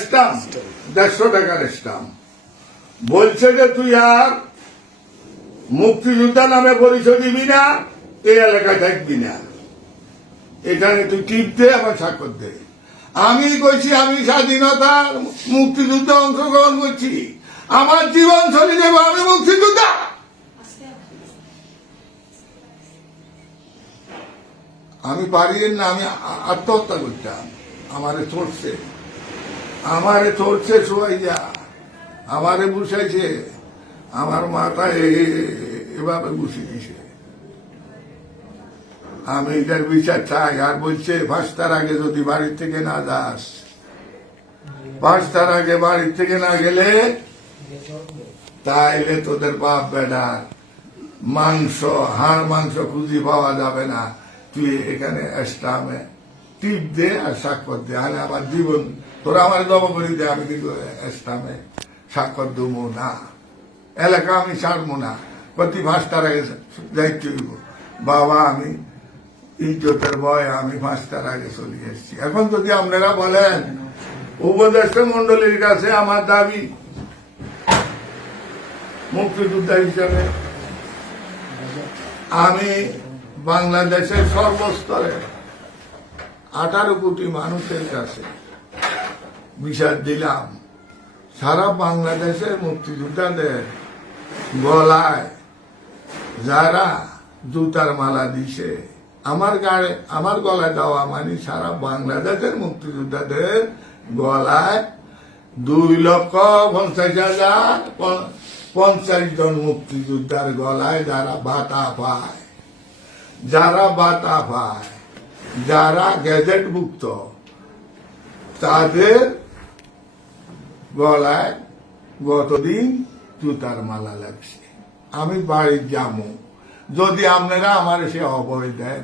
Stump 150 টাকার stump বলছে যে তুই আর মুক্তিযোদ্ধা নামে পরিচয় দিবি না, এই এলাকায় থাকবি না, এখানে তুই টিপ দে আমার স্বাক্ষর দে। আমি কইছি আমি স্বাধীনতার মুক্তিযুদ্ধে অংশগ্রহণ করছি, আমার জীবন চলে যাবো, আমি মুক্তিযোদ্ধা। আমি পারি না, আমি আত্মহত্যা করতাম। আমারে চড়ছে সবাই যা, আমারে বসাইছে, আমার মাথায় এভাবে বসে দিছে। আমি এটার বিচার চাই। আর বলছে 5টার আগে যদি বাড়ির থেকে না যাস, 5টার আগে বাড়ির থেকে না গেলে তাইলে তোদের বাপ বেটা মাংস, হাড় মাংস খুঁজি পাওয়া যাবে না। তুই এখানে স্টামে টিপ দে আর স্বাক্ষর দে, আরে আমার জীবন তোরা আমার জব করে দে, আমি কিন্তু স্টামে স্বাক্ষর দেবো না, এলাকা আমি ছাড়বো না। প্রতি 5টার আগে যাইতে হইব। বাবা আমি ইজ্জতের ভয় আমি 5টার আগে চলে এসেছি। এখন যদি আপনারা বলেন উপদেষ্টা মন্ডলীর কাছে আমার দাবি মুক্তিযোদ্ধা হিসাবে আমি বাংলাদেশের সর্বস্তরে 18 কোটি মানুষের কাছে বিচার দিলাম, সারা বাংলাদেশের মুক্তিযোদ্ধাদের গলায় যারা জুতার মালা দিছে, আমার গলায় দেওয়া মানে সারা বাংলাদেশের মুক্তিযোদ্ধাদের গলায় 2,50,050 জন মুক্তিযোদ্ধার গলায় যারা ভাতা পায়, যারা গ্যাজেটভুক্ত, তাদের গলায় গতদিন জুতার মালা লাগছে। আমি বাড়ি যাবো, যদি আপনারা আমার সে অভয় দেন।